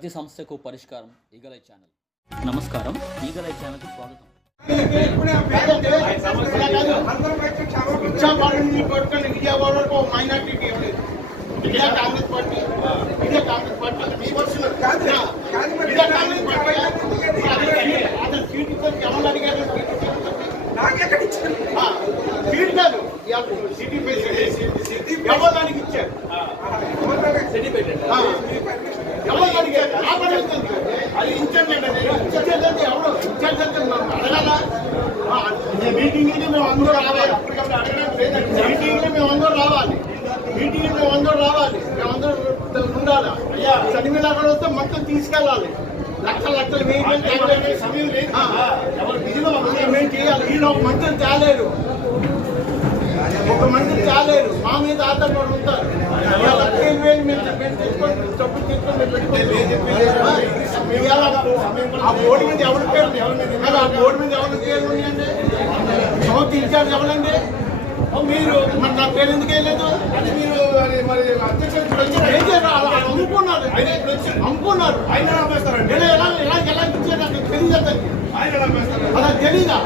ప్రతి సమస్యకు పరిష్కారం ఈగలై ఛానల్. నమస్కారం, ఈగలై ఛానల్కి స్వాగతం. ఎవరికి ఇచ్చారు? అది ఇన్ఛార్జ్ ఎవరు ఇన్ఛార్జ్ అంటే అడగాలా? మీటింగ్కి మేము అందరూ రావాలి. అప్పటికప్పుడు అడగడం లేదండి. మీటింగ్లో మేము అందరూ రావాలి. మీటింగ్లో మేము అందరూ రావాలి. మేము అందరూ ఉండాలి. అయ్యా సరిమీద అక్కడ వస్తే మొత్తం తీసుకెళ్ళాలి. లక్షలు లక్షలు వేయాలి. సమయం లేదు. ఎవరు బిజీలో మేము చేయాలి. వీళ్ళు ఒక మంత్రం తేలేరు, ఒక మంది చాలేరు. మా మీద ఆధారపడి ఉంటారు. ఆ బోర్డు మీద ఎవరి పేరు? ఆ బోర్డు మీద ఎవరి పేరు ఉన్నాయండి? సంవత్సరం ఇన్ఛార్జ్ ఎవరండి? మీరు మరి నా పేరు ఎందుకు వేయలేదు? అది మీరు మరి అమ్ముకున్నారు. అమ్ముకున్నారు. ఆయన ఎలా వేస్తారండి? ఎలా ఇచ్చారు? నాకు తెలియదు. ఆయన ఎలా వేస్తారు? అలా తెలీదా?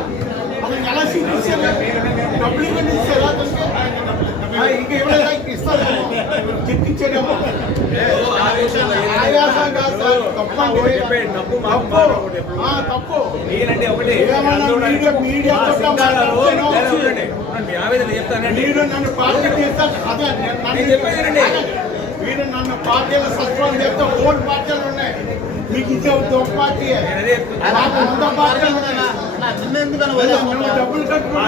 అతను ఎలా సీట్ ఇచ్చారు? డబ్బులు ఇవ్వండి ఇచ్చారా? ఇంకా ఎవరైనా ఇస్తారు చెక్ ఇచ్చాడేమో. ఆయాసం కాదు సార్, తప్పు. మీరు నన్ను పార్టీ చేస్తారు. అదే మీరు నన్ను పార్టీల సత్వం చెప్తే ఓల్డ్ పార్టీలు ఉన్నాయి. మీకు ఇచ్చే ఒక పార్టీ పార్టీలు ఉన్నాయి. డబ్బులు కట్టుకుని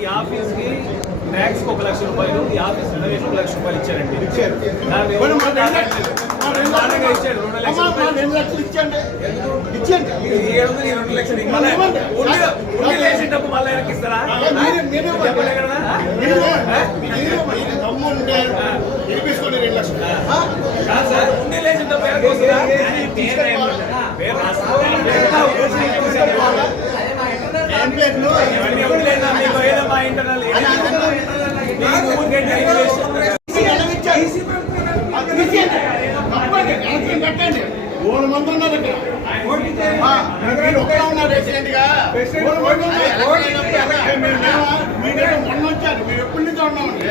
ఈ ఆఫీస్ కి ట్యాక్స్ కి 1 లక్ష రూపాయలు, ఈ ఆఫీస్ రెనోవేషన్ 1 లక్ష రూపాయలు ఇచ్చారండి. ఇచ్చారు 2 లక్షలు ఇచ్చండి. ఇచ్చండి 2 లక్షలు డబ్బు మళ్ళీ వెనక్కి ఇస్తారా? దమ్ముంటే గెలిపించుకోండి 2 లక్షలు. సార్ ఉండి లేచిన డబ్బు వెనక్కి వస్తుందా? పెట్టండి. 3 మంది ఉన్నారు ఇక్కడ. మీరు ఒక్కడే ఉన్నారు ప్రెసిడెంట్ గా. మొన్న వచ్చారు. మీరు ఎప్పటి నుంచి ఉన్నామండి?